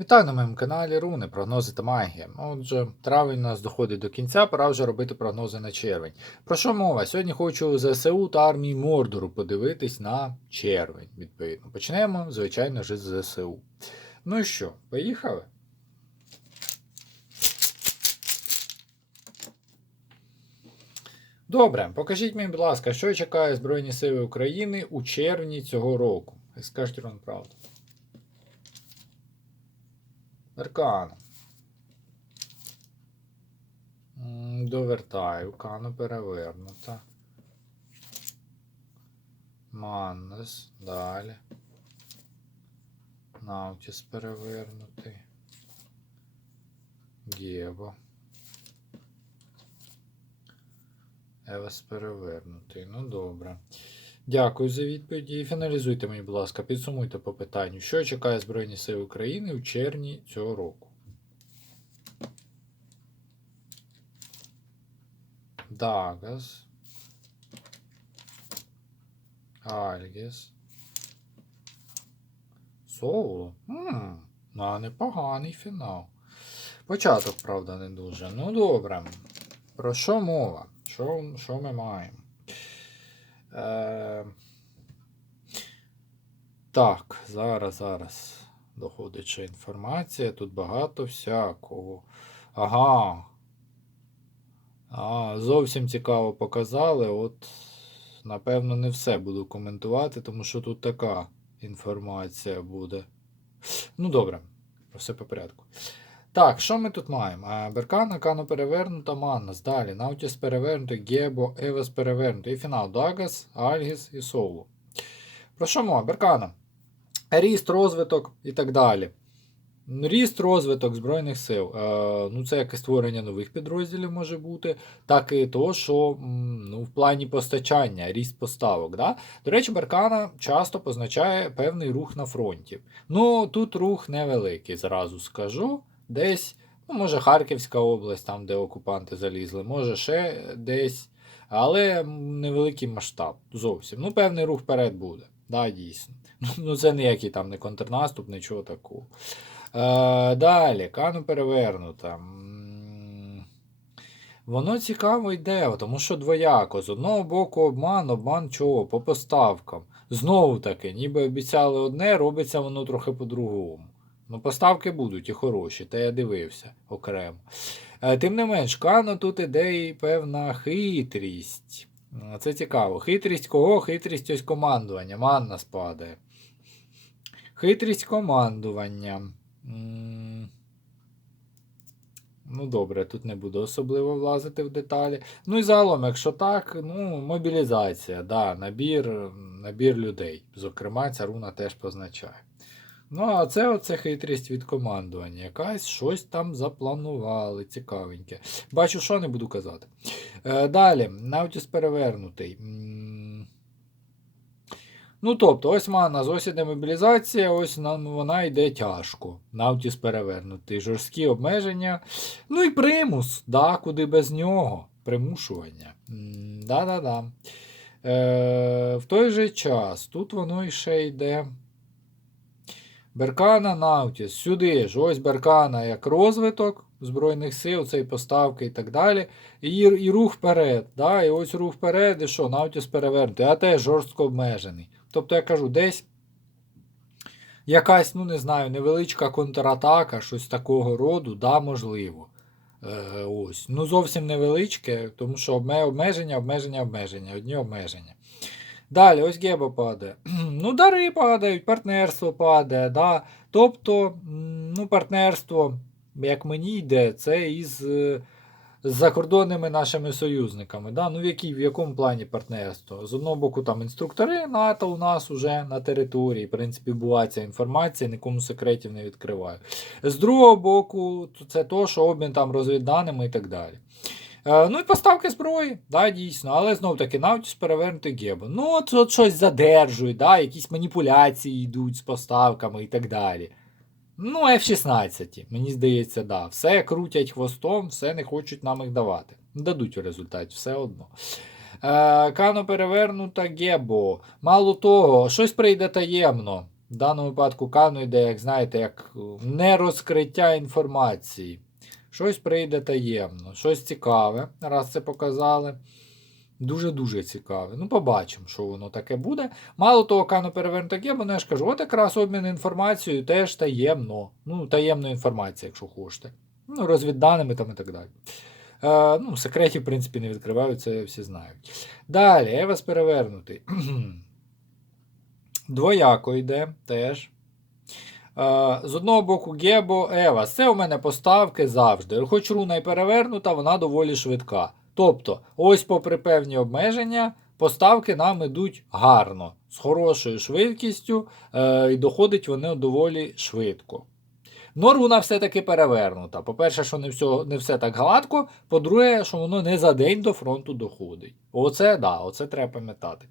Вітаю на моєму каналі Руни, прогнози та магія. Отже, травень у нас доходить до кінця, пора вже робити прогнози на червень. Про що мова? Сьогодні хочу ЗСУ та армії Мордору подивитись на червень, відповідно. Почнемо, звичайно ж, з ЗСУ. Ну і що, поїхали? Добре, покажіть мені, будь ласка, що чекає Збройні Сили України у червні цього року. Скажіть вам правду. Аркана. Довертаю, кану перевернута. Маннес. Далі. Наутіс перевернутий. Гєбо. Евес перевернутий. Ну добре. Дякую за відповіді. І фіналізуйте мені, будь ласка, підсумуйте по питанню, що чекає Збройні Сили України у червні цього року. Дагас. Альгіс. Соло. Ммм, ну, непоганий фінал. Початок, правда, не дуже. Ну добре. Про що мова? Що, що ми маємо? Е... Так, зараз, зараз доходить інформація. Тут багато всякого. Ага. А, зовсім цікаво показали. От, напевно, не все буду коментувати, тому що тут така інформація буде. Ну, добре, все по порядку. Так, що ми тут маємо? Е, Беркана, Кано перевернута, Маннас. Далі. Наутіс перевернутий, Гебо, Евес перевернутий. І фінал Дагас, Альгіс і Соло. Про що мова? Беркана. Ріст, розвиток і так далі. Ріст, розвиток Збройних сил. Е, ну, це як і створення нових підрозділів може бути, так і то, що ну, в плані постачання, ріст поставок. Да? До речі, Беркана часто позначає певний рух на фронті. Ну, тут рух невеликий, зразу скажу. Десь, ну, може, Харківська область, там, де окупанти залізли, може ще десь, але невеликий масштаб зовсім. Ну, певний рух вперед буде. Да, дійсно. Ну, це ніякий там не контрнаступ, нічого такого. Е, далі, кану перевернута. Воно цікаво йде, тому що двояко. З одного боку обман, обман чого? По поставкам. Знову таки, ніби обіцяли одне, робиться воно трохи по-другому. Ну, поставки будуть і хороші, та я дивився окремо. Е, Тим не менш, Кано тут іде і певна хитрість. Е, Це цікаво. Хитрість кого? Хитрість ось командування. Манна спадає. Хитрість командування. Ну, добре, тут не буду особливо влазити в деталі. Ну і загалом, якщо так, ну, мобілізація, да, набір, набір людей. Зокрема, ця руна теж позначає. Ну, а це оце хитрість від командування. Якась щось там запланували, цікавеньке. Бачу, що не буду казати. Е, далі, Наутіс перевернутий. Ну, тобто, ось мана, ось іде мобілізація, ось нам вона йде тяжко. Навтіс перевернутий, жорсткі обмеження. Ну і примус, да, куди без нього. Примушування. Да-да-да. Е, в той же час тут воно іще йде. Беркана Наутіс. Сюди ж, ось Беркана як розвиток Збройних сил, цей поставки і так далі. І, і рух вперед. Да? І ось рух вперед, і що, Наутіс перевернутий, а теж жорстко обмежений. Тобто, я кажу, десь якась, ну не знаю, невеличка контратака, щось такого роду, да, можливо. Е, ось. Ну, зовсім невеличке, тому що обмеження, обмеження, обмеження, одні обмеження. Далі, ось Геба падає. Ну, дари падають, партнерство падає. Да? Тобто, ну, партнерство, як мені йде, це із е, закордонними нашими союзниками. Да? Ну, в, якій, в якому плані партнерство? З одного боку, там інструктори НАТО у нас вже на території. В принципі, була ця інформація, нікому секретів не відкриваю. З другого боку, це то, що обмін там розвідданими і так далі. Е, ну і поставки зброї, да, дійсно, але знов таки Наутіс перевернути Гебо. Ну, от, от щось задержують, да, якісь маніпуляції йдуть з поставками і так далі. Ну, F-16, мені здається, да. Все крутять хвостом, все не хочуть нам їх давати. Дадуть у результаті, все одно. Е, Кано перевернута Гебо. Мало того, щось прийде таємно. В даному випадку Кану йде, як знаєте, як нерозкриття інформації. Щось прийде таємно, щось цікаве, раз це показали. Дуже-дуже цікаве. Ну, побачимо, що воно таке буде. Мало того, Кану перевернуто гебо, ну я ж кажу, от якраз обмін інформацією теж таємно. Ну, таємна інформація, якщо хочете. Ну, розвідданими там і так далі. Е, ну, секретів, в принципі, не відкривають, це всі знають. Далі, Евас перевернутий. Двояко йде теж. Е, З одного боку, Гебо, Евас. Це у мене поставки завжди. Хоч руна і перевернута, вона доволі швидка. Тобто, ось, попри певні обмеження, поставки нам ідуть гарно, з хорошою швидкістю, е, і доходить вони доволі швидко. Но руна все-таки перевернута. По-перше, що не все, не все так гладко. По-друге, що воно не за день до фронту доходить. Оце да, оце треба пам'ятати.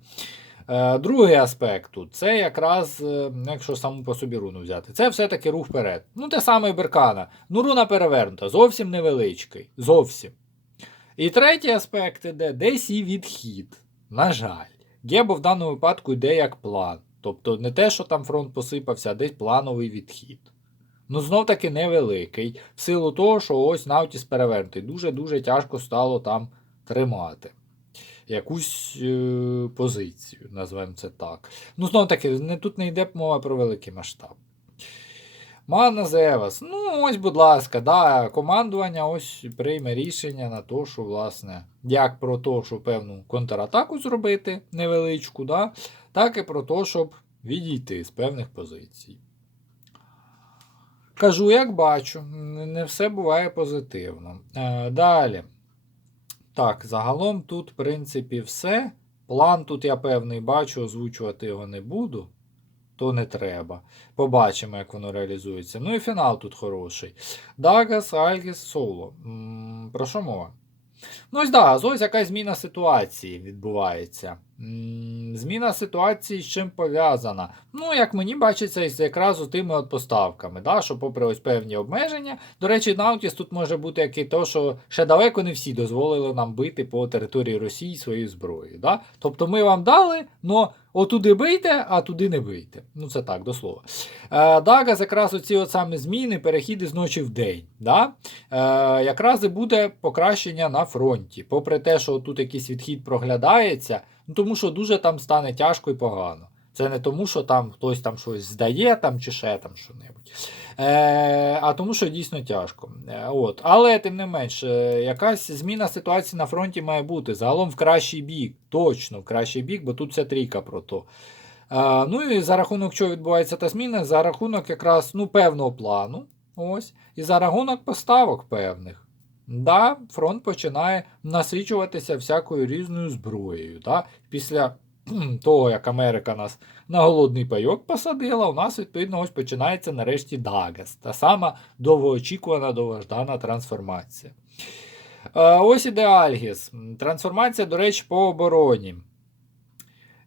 Е, другий аспект тут це якраз, е, якщо саму по собі руну взяти, це все-таки рух вперед. Ну, те саме Беркана. Ну, руна перевернута, зовсім невеличкий. Зовсім. І третій аспект іде десь і відхід. На жаль. Гебо в даному випадку йде як план. Тобто не те, що там фронт посипався, а десь плановий відхід. Ну, знов таки невеликий, в силу того, що ось Наутіс перевернутий. Дуже-дуже тяжко стало там тримати якусь е, позицію, назвемо це так. Ну, знов таки, не, тут не йде мова про великий масштаб. Мана Зевас. Ну, ось, будь ласка, да, командування ось прийме рішення на те, що, власне, як про те, що певну контратаку зробити невеличку, да, так і про те, щоб відійти з певних позицій. Кажу, як бачу, не все буває позитивно. Е, далі. Так, загалом тут, в принципі, все. План тут я певний бачу, озвучувати його не буду, то не треба. Побачимо, як воно реалізується. Ну і фінал тут хороший. Дагас, Альгіс, Соло. Про що мова? Ну ось да, ось якась зміна ситуації відбувається. Зміна ситуації з чим пов'язана. Ну, як мені бачиться, із якраз тими от поставками, да, що попри ось певні обмеження. До речі, Наутіс тут може бути як і то, що ще далеко не всі дозволили нам бити по території Росії своєю зброєю. Да? Тобто ми вам дали, но отуди бийте, а туди не бийте. Ну це так, до слова. Е, Дагас якраз оці от самі зміни, перехіди з ночі в день. Да? Е, якраз і буде покращення на фронті. Попри те, що тут якийсь відхід проглядається, ну тому що дуже там стане тяжко і погано. Це не тому, що там хтось там щось здає там, чи ще там що-небудь. Е, а тому, що дійсно тяжко. Е, от. Але, тим не менш, е, якась зміна ситуації на фронті має бути. Загалом в кращий бік. Точно в кращий бік, бо тут вся трійка про то. Е, ну і за рахунок чого відбувається та зміна? За рахунок якраз ну, певного плану. Ось, І за рахунок поставок певних. Да, Фронт починає насичуватися всякою різною зброєю. Да? Після того, як Америка нас на голодний пайок посадила, у нас, відповідно, ось починається нарешті Дагас. Та сама довгоочікувана, довгождана трансформація. Е, ось іде Альгіс. Трансформація, до речі, по обороні.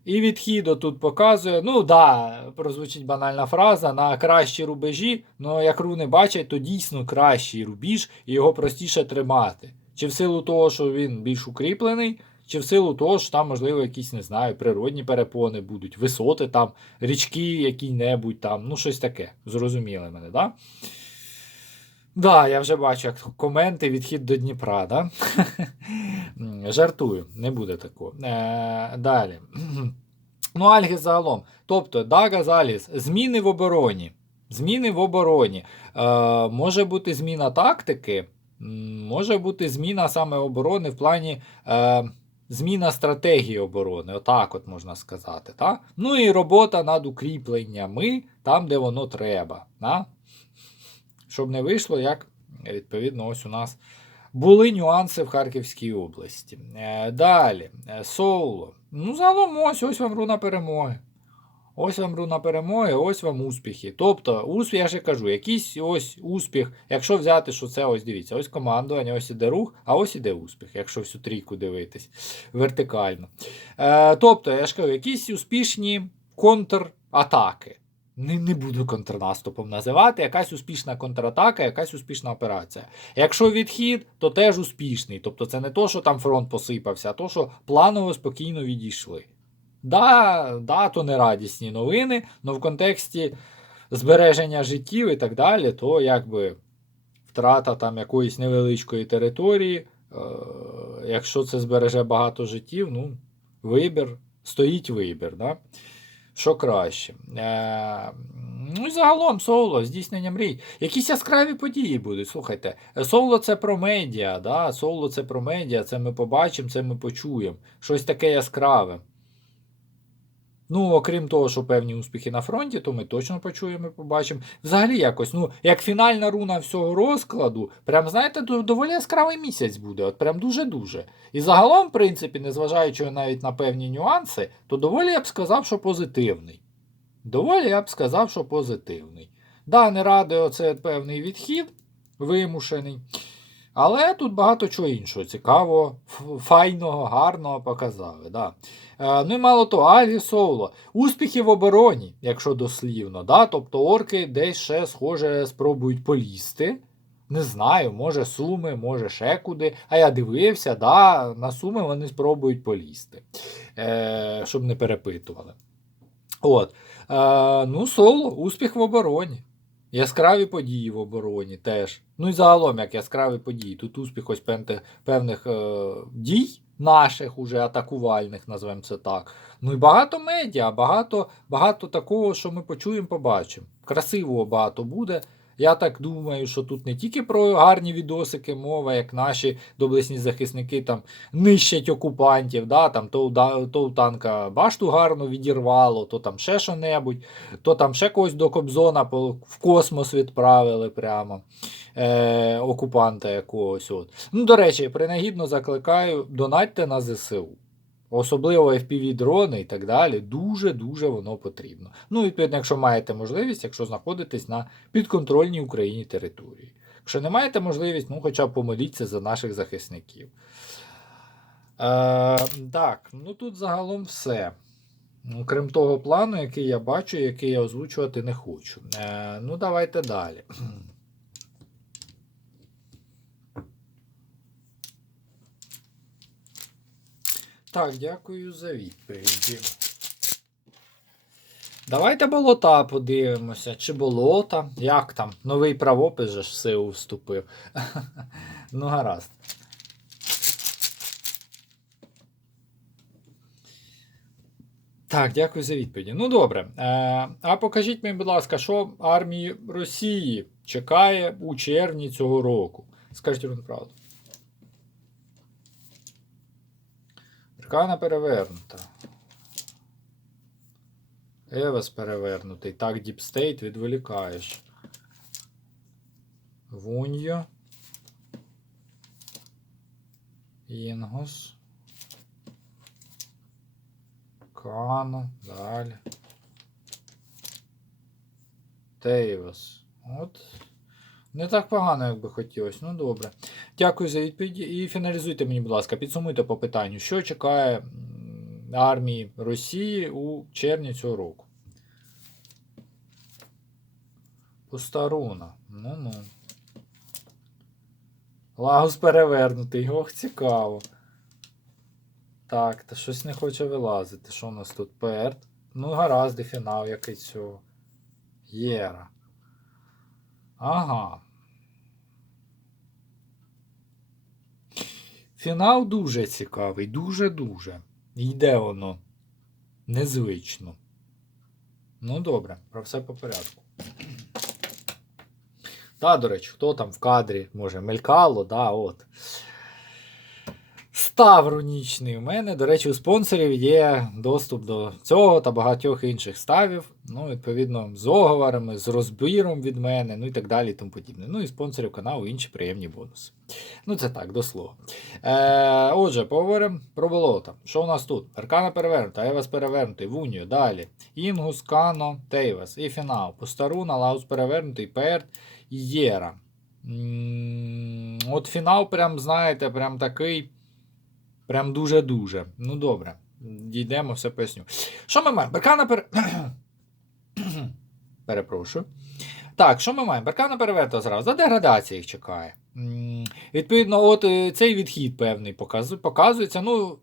І відхід тут показує, ну да, прозвучить банальна фраза, на кращі рубежі, але як руни бачать, то дійсно кращий рубіж і його простіше тримати. Чи в силу того, що він більш укріплений, чи в силу того, що там, можливо, якісь, не знаю, природні перепони будуть, висоти там, річки які-небудь там, ну щось таке. Зрозуміли мене, да? Да, я вже бачу, як коменти відхід до Дніпра, да? Жартую, не буде такого. Е, далі. Ну, Альгіс загалом. Тобто, Дагас Альгіс, зміни в обороні. Зміни в обороні. Е, може бути зміна тактики, може бути зміна саме оборони в плані. Е, Зміна стратегії оборони, отак от можна сказати. Та? Ну і робота над укріпленнями там, де воно треба. Та? Щоб не вийшло, як відповідно, ось у нас були нюанси в Харківській області. Е, Далі, е, Соуло. Ну, загалом ось ось вам руна перемоги. Ось вам руна перемоги, ось вам успіхи. Тобто, успіх, я ж кажу, якийсь ось успіх, якщо взяти, що це ось дивіться, ось командування, ось іде рух, а ось іде успіх, якщо всю трійку дивитись вертикально. Е, тобто, я ж кажу, якісь успішні контратаки. Не, не буду контрнаступом називати, якась успішна контратака, якась успішна операція. Якщо відхід, то теж успішний. Тобто це не то, що там фронт посипався, а то, що планово спокійно відійшли. Да, да, то не радісні новини, але в контексті збереження життів і так далі, то якби втрата там якоїсь невеличкої території, е, якщо це збереже багато життів, ну, вибір, стоїть вибір. Да? Що краще. Е, ну і загалом соло, здійснення мрій. Якісь яскраві події будуть. Слухайте, соло це про медіа, да? соло це про медіа, це ми побачимо, це ми почуємо. Щось таке яскраве. Ну, окрім того, що певні успіхи на фронті, то ми точно почуємо і побачимо. Взагалі, якось, ну, як фінальна руна всього розкладу, прям, знаєте, доволі яскравий місяць буде. От прям дуже-дуже. І загалом, в принципі, незважаючи навіть на певні нюанси, то доволі я б сказав, що позитивний. Доволі я б сказав, що позитивний. Да, не радий оце певний відхід, вимушений. Але тут багато чого іншого. Цікавого, файного, гарного показали. Да. Е, ну і мало того, Альгі Соло. Успіхи в обороні, якщо дослівно. Да? Тобто орки десь ще, схоже, спробують полізти. Не знаю, може суми, може ще куди. А я дивився, да, на суми вони спробують полізти, е, щоб не перепитували. От. Е, ну, соло, успіх в обороні. Яскраві події в обороні теж. Ну і загалом, як яскраві події. Тут успіх ось певних, е, дій наших, уже атакувальних, назвемо це так. Ну і багато медіа, багато, багато такого, що ми почуємо, побачимо. Красивого багато буде. Я так думаю, що тут не тільки про гарні відосики мова, як наші доблесні захисники там нищать окупантів, да, там, то, да- то у танка башту гарно відірвало, то там ще що-небудь, то там ще когось до Кобзона в космос відправили прямо е, окупанта якогось. От. Ну, до речі, принагідно закликаю, донатьте на ЗСУ. Особливо FPV-дрони і так далі. Дуже-дуже воно потрібно. Ну, відповідно, якщо маєте можливість, якщо знаходитесь на підконтрольній Україні території. Якщо не маєте можливість, ну хоча б помоліться за наших захисників. Е, так, ну тут загалом все. Ну, Крім того плану, який я бачу, який я озвучувати не хочу. Е, ну, давайте далі. Так, дякую за відповіді. Давайте болота подивимося. Чи болота? Як там? Новий правопис же ж в силу вступив. ну, гаразд. Так, дякую за відповіді. Ну добре. Е, а покажіть мені, будь ласка, що армії Росії чекає у червні цього року? Скажіть мені правду. Аркана перевернута. Евес перевернутий. Так, Діпстейт відволікаєш. Вуньо. Інгос. Кано. Далі. Тейвас. От. Не так погано, як би хотілося. Ну добре. Дякую за відповіді. І фіналізуйте мені, будь ласка, підсумуйте по питанню, що чекає армії Росії у червні цього року. Пуста руна. Ну-ну. Лагус перевернутий. Ох, цікаво. Так, та щось не хоче вилазити. Що у нас тут? Перт. Ну, гаразд, і фінал який цього. Єра. Ага. Фінал дуже цікавий, дуже-дуже. Йде воно незвично. Ну, добре, про все по порядку. Та, до речі, хто там в кадрі, може, мелькало, да, от. Став рунічний у мене. До речі, у спонсорів є доступ до цього та багатьох інших ставів. Ну, відповідно, з оговорами, з розбіром від мене, ну і так далі, і тому подібне. Ну і спонсорів каналу інші приємні бонуси. Ну, це так, до слова. Е, отже, поговоримо про болото. Що у нас тут? Аркана перевернута, Евас перевернутий, Вуньо, далі. Інгус, Кано, Тейвас і фінал. Постаруна, Лаус перевернутий, Перт і Єра. М, От фінал, прям, знаєте, прям такий. Прям дуже-дуже. Ну добре. Дійдемо, все поясню. Що ми маємо? Беркана пере... Перепрошую. Так, що ми маємо? Беркана переверта зразу. За деградація їх чекає. Відповідно, от е, цей відхід певний показується. Ну,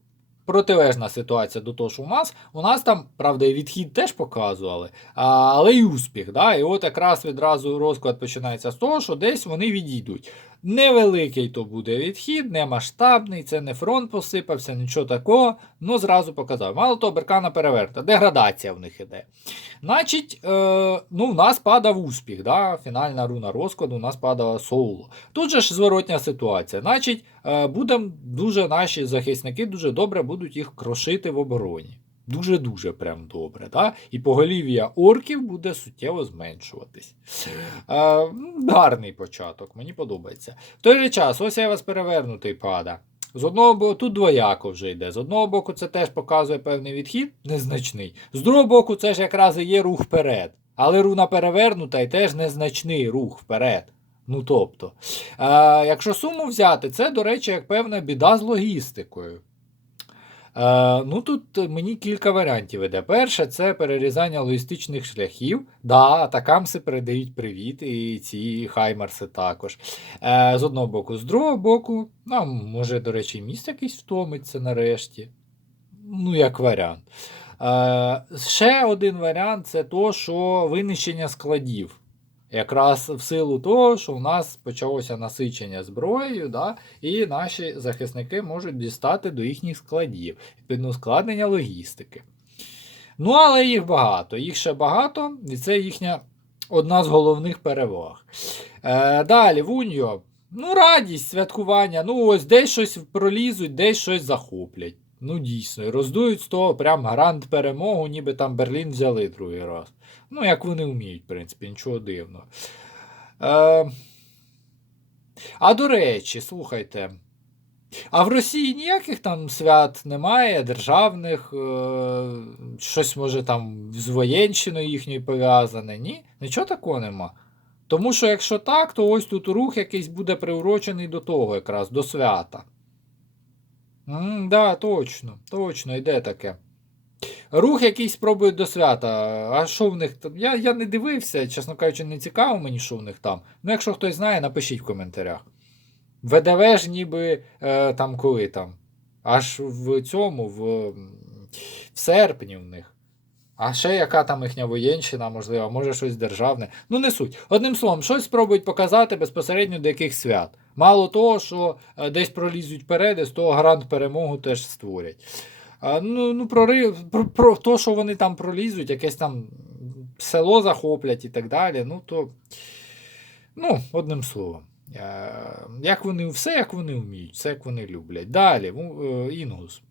протилежна ситуація до того, що у нас. У нас там, правда, і відхід теж показували, але й успіх. Да? І от якраз відразу розклад починається з того, що десь вони відійдуть. Невеликий то буде відхід, не масштабний, це не фронт посипався, нічого такого. Ну, зразу показав. Мало того, беркана переверта, деградація в них іде. Значить, е, ну, в нас падав успіх. Да? Фінальна руна розкладу, у нас падала соло. Тут же ж зворотня ситуація. Значить, е, будем дуже наші захисники дуже добре будуть їх крошити в обороні. Дуже-дуже прям добре. Да? І поголів'я орків буде суттєво зменшуватись. Е, гарний початок, мені подобається. В той же час, ось я вас перевернутий пада. З одного боку, тут двояко вже йде. З одного боку, це теж показує певний відхід, незначний. З другого боку, це ж якраз і є рух вперед. Але руна перевернута і теж незначний рух вперед. Ну тобто, е, якщо суму взяти, це, до речі, як певна біда з логістикою. Е, ну тут мені кілька варіантів іде. Перше, це перерізання логістичних шляхів. Да, атакамси передають привіт, і ці хаймарси також. Е, з одного боку, з другого боку, ну, може, до речі, міст якийсь втомиться нарешті. Ну, як варіант. Е, ще один варіант це то, що винищення складів. Якраз в силу того, що у нас почалося насичення зброєю, да, і наші захисники можуть дістати до їхніх складів, відповідно ускладнення логістики. Ну, але їх багато. Їх ще багато, і це їхня одна з головних переваг. Е, далі, Вуньо. Ну, радість, святкування. Ну, ось десь щось пролізуть, десь щось захоплять. Ну, дійсно, роздують з того прям гарант перемогу, ніби там Берлін взяли другий раз. Ну, як вони вміють, в принципі, нічого дивного. Е, а до речі, слухайте. А в Росії ніяких там свят немає, державних, е, щось може там з воєнщиною їхньою пов'язане. Ні, нічого такого нема. Тому що якщо так, то ось тут рух якийсь буде приурочений до того, якраз, до свята. Так, да, точно, точно, йде таке. Рух якийсь спробують до свята. А що в них там? Я я не дивився, чесно кажучи, не цікаво мені, що в них там. Ну, якщо хтось знає, напишіть в коментарях. ВДВ ж ніби е, там коли там. Аж в цьому, в, в серпні в них. А ще яка там їхня воєнщина, можливо, може щось державне. Ну, не суть. Одним словом, щось спробують показати безпосередньо до яких свят. Мало того, що е, десь пролізуть вперед, і з того гарант перемогу теж створять. Ну, ну, про, про, про те, що вони там пролізуть, якесь там село захоплять і так далі. Ну, то, ну, одним словом. Е, Як вони, Все, як вони вміють, все, як вони люблять. Далі, е, Інгус.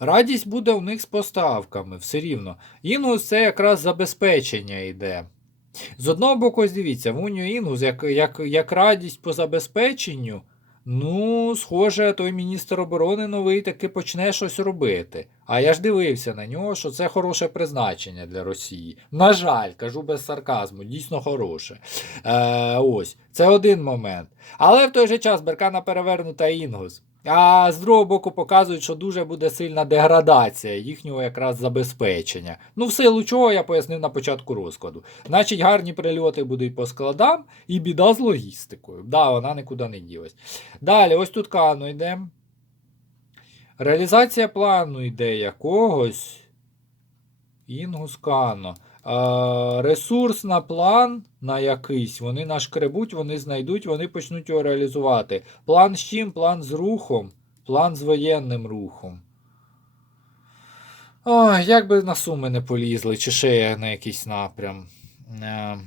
Радість буде у них з поставками, все рівно. Інгус це якраз забезпечення йде. З одного боку, дивіться, в Інгус, як, як, як радість по забезпеченню. Ну, схоже, той міністр оборони новий таки почне щось робити. А я ж дивився на нього, що це хороше призначення для Росії. На жаль, кажу без сарказму, дійсно хороше. Е, Ось, це один момент. Але в той же час Беркана перевернута Інгус. А з другого боку показують, що дуже буде сильна деградація їхнього якраз забезпечення. Ну, в силу чого я пояснив на початку розкладу. Значить, гарні прильоти будуть по складам і біда з логістикою. Да, вона нікуди не ділась. Далі, ось тут Кано йде. Реалізація плану йде якогось. Інгус Кано. Ресурс на план на якийсь, вони нашкребуть, вони знайдуть, вони почнуть його реалізувати. План з чим? План з рухом, план з воєнним рухом. Ой, як би на суми не полізли, чи ще на якийсь напрям. Е,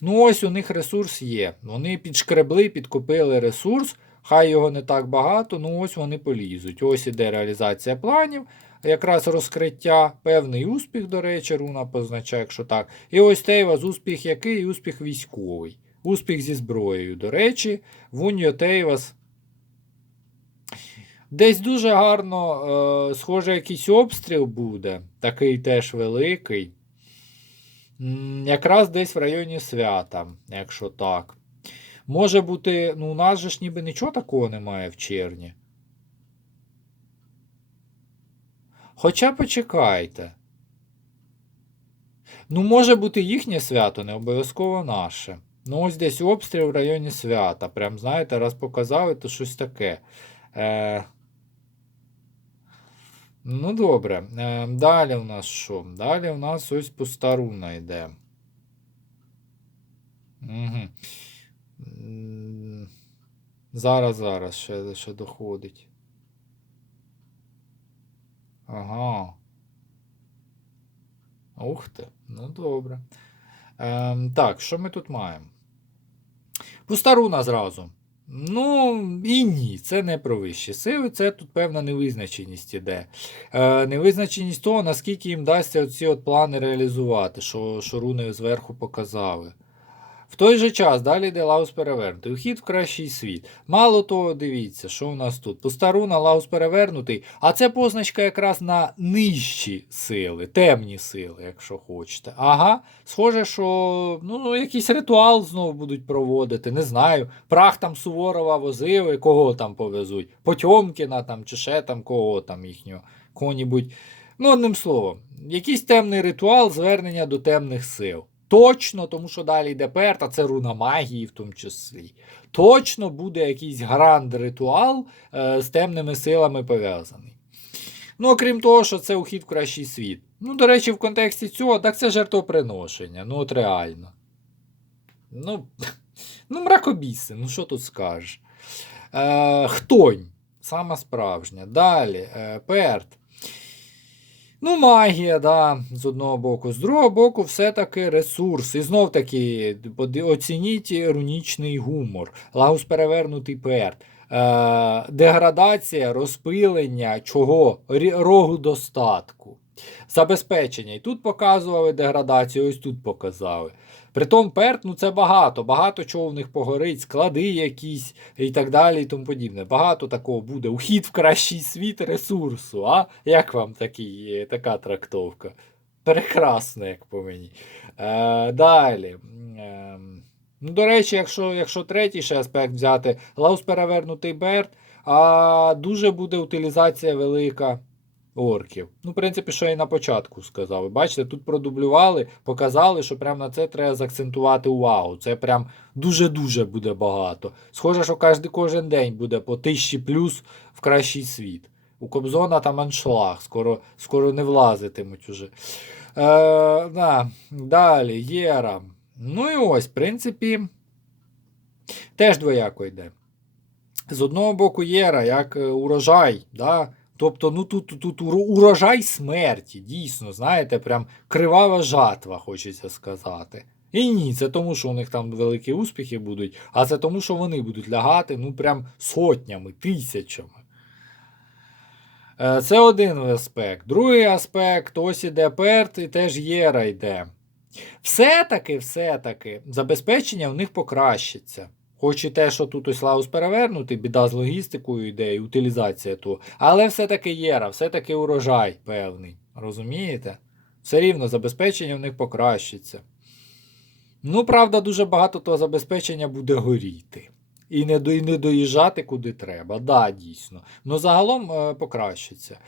ну, ось у них ресурс є. Вони підшкребли, підкупили ресурс. Хай його не так багато, ну ось вони полізуть. Ось іде реалізація планів якраз розкриття, певний успіх, до речі, руна позначає, якщо так. І ось Тейвас успіх який? Успіх військовий. Успіх зі зброєю. До речі, Вуньо Тейвас. Десь дуже гарно, е, схоже, якийсь обстріл буде, такий теж великий. Якраз десь в районі свята, якщо так. Може бути, ну у нас же ж ніби нічого такого немає в червні. Хоча почекайте. Ну, може бути їхнє свято, не обов'язково наше. Ну, ось десь обстріл в районі свята. Прям, знаєте, раз показали, то щось таке. Е, Ну, добре. Е, далі у нас що? Далі у нас ось пуста руна йде. Угу. Зараз, зараз ще, ще доходить. Ага. Ух ти. Ну, добре. Ем, так, що ми тут маємо? Пуста руна зразу. Ну, і ні, це не про вищі сили, це тут певна невизначеність іде. Е, невизначеність того, наскільки їм дасться от плани реалізувати, що, що руни зверху показали. В той же час далі йде Лаус перевернутий. Ухід в кращий світ. Мало того, дивіться, що у нас тут. Пуста руна, Лаус перевернутий, а це позначка якраз на нижчі сили, темні сили, якщо хочете. Ага, схоже, що ну, якийсь ритуал знову будуть проводити, не знаю. Прах там Суворова возили, кого там повезуть? Потьомкіна там чи ще там кого там їхнього, кого-нібудь. Ну, одним словом, якийсь темний ритуал звернення до темних сил. Точно, тому що далі йде перт, а це руна магії в тому числі. Точно буде якийсь гранд ритуал е, з темними силами пов'язаний. Ну, окрім того, що це ухід в кращий світ. Ну, до речі, в контексті цього, так це жертвоприношення. Ну, от реально. Ну, ну мракобіси, ну що тут скажеш? Е, Хтонь, сама справжня. Далі, е, перт. Ну, магія, да, з одного боку. З другого боку, все-таки ресурс. І знов таки оцініть рунічний гумор, лагус перевернутий перт. Е, Деградація, розпилення чого? Рогу достатку. Забезпечення. І тут показували деградацію, ось тут показали. Притом перт, ну це багато, багато чого в них погорить, склади якісь і так далі і тому подібне. Багато такого буде. Ухід в кращий світ ресурсу. А? Як вам такий, така трактовка? Прекрасно, як по мені. Е, Далі. Е, ну, До речі, якщо якщо третій ще аспект взяти, лаус перевернутий берт, а дуже буде утилізація велика орків. Ну, в принципі, що я і на початку сказав. Бачите, тут продублювали, показали, що прямо на це треба заакцентувати увагу. Це прям дуже-дуже буде багато. Схоже, що кожен, день буде по тисячі плюс в кращий світ. У Кобзона там аншлаг, скоро скоро не влазитимуть уже. Е, да. Далі, Єра. Ну і ось, в принципі, теж двояко йде. З одного боку, Єра, як е, урожай. да, Тобто, ну тут тут урожай смерті, дійсно, знаєте, прям кривава жатва, хочеться сказати. І ні, це тому, що у них там великі успіхи будуть, а це тому, що вони будуть лягати ну прям сотнями, тисячами. Е, це один аспект. Другий аспект ось іде перт і теж єра йде. Все-таки, все-таки, забезпечення в них покращиться. Хоч і те, що тут ось лаус перевернутий, біда з логістикою йде і утилізація того. Але все-таки єра, все-таки урожай певний. Розумієте? Все рівно забезпечення в них покращиться. Ну, правда, дуже багато того забезпечення буде горіти і не до, і не доїжджати куди треба. Да, дійсно. Ну загалом е, покращиться.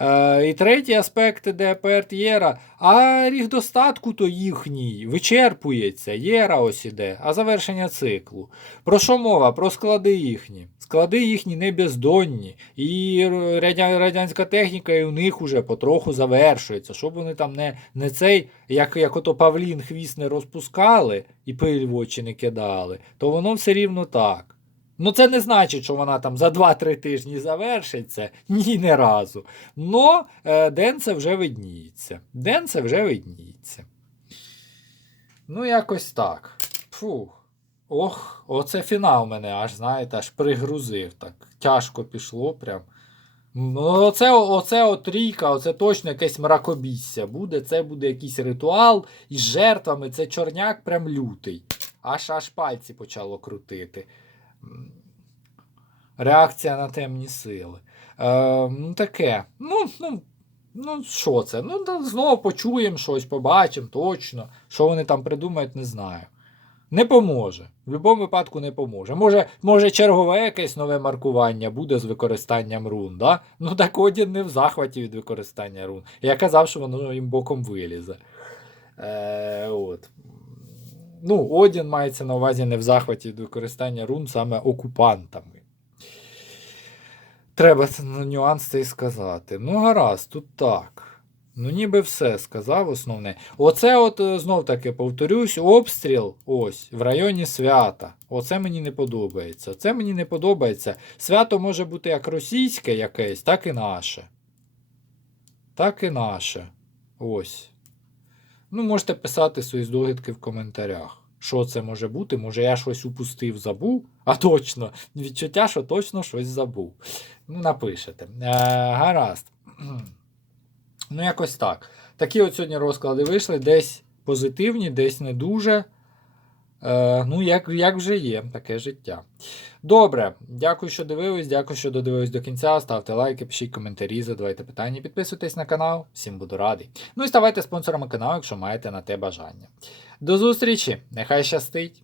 Е, І третій аспект, де ПРТ Єра, а ріг достатку то їхній вичерпується. Єра ось іде, а завершення циклу. Про що мова? Про склади їхні. Склади їхні не бездонні. І радянська техніка і у них уже потроху завершується. Щоб вони там не не цей, як як ото Павлін хвіст не розпускали і пиль в очі не кидали, то воно все рівно так. Ну, це не значить, що вона там за 2-3 тижні завершиться. Ні, не разу. Но е, ден це вже видніється. Ден це вже видніється. Ну, якось так. Фух. Ох, оце фінал мене аж, знаєте, аж пригрузив. так. Тяжко пішло прям. Ну, Оце оце от оце точно якесь мракобісся буде. Це буде якийсь ритуал із жертвами. Це чорняк прям лютий. Аж аж пальці почало крутити. Реакція на темні сили. Е, ну Таке. Ну, ну, ну, що це? Ну, Знову почуємо щось, побачимо точно. Що вони там придумають, не знаю. Не поможе. В будь-якому випадку не поможе. Може, може, чергове якесь нове маркування буде з використанням рун. да? Ну так Одін не в захваті від використання рун. Я казав, що воно їм боком вилізе. Е, от. Ну, Одін мається на увазі не в захваті від використання рун саме окупантами. Треба нюанс цей сказати. Ну, гаразд, тут так. Ну, ніби все сказав основне. Оце, от е, знов таки повторюсь, обстріл ось в районі свята. Оце мені не подобається. Це мені не подобається. Свято може бути як російське якесь, так і наше. Так і наше. Ось. Ну, можете писати свої здогадки в коментарях. Що це може бути? Може, я щось упустив, забув? А точно, відчуття, що точно щось забув. Ну, напишете. Е, гаразд. Ну, якось так. Такі от сьогодні розклади вийшли. Десь позитивні, десь не дуже. Е, ну, як, як вже є, таке життя. Добре, дякую, що дивились, дякую, що додивились до кінця. Ставте лайки, пишіть коментарі, задавайте питання, підписуйтесь на канал. Всім буду радий. Ну і ставайте спонсорами каналу, якщо маєте на те бажання. До зустрічі! Нехай щастить!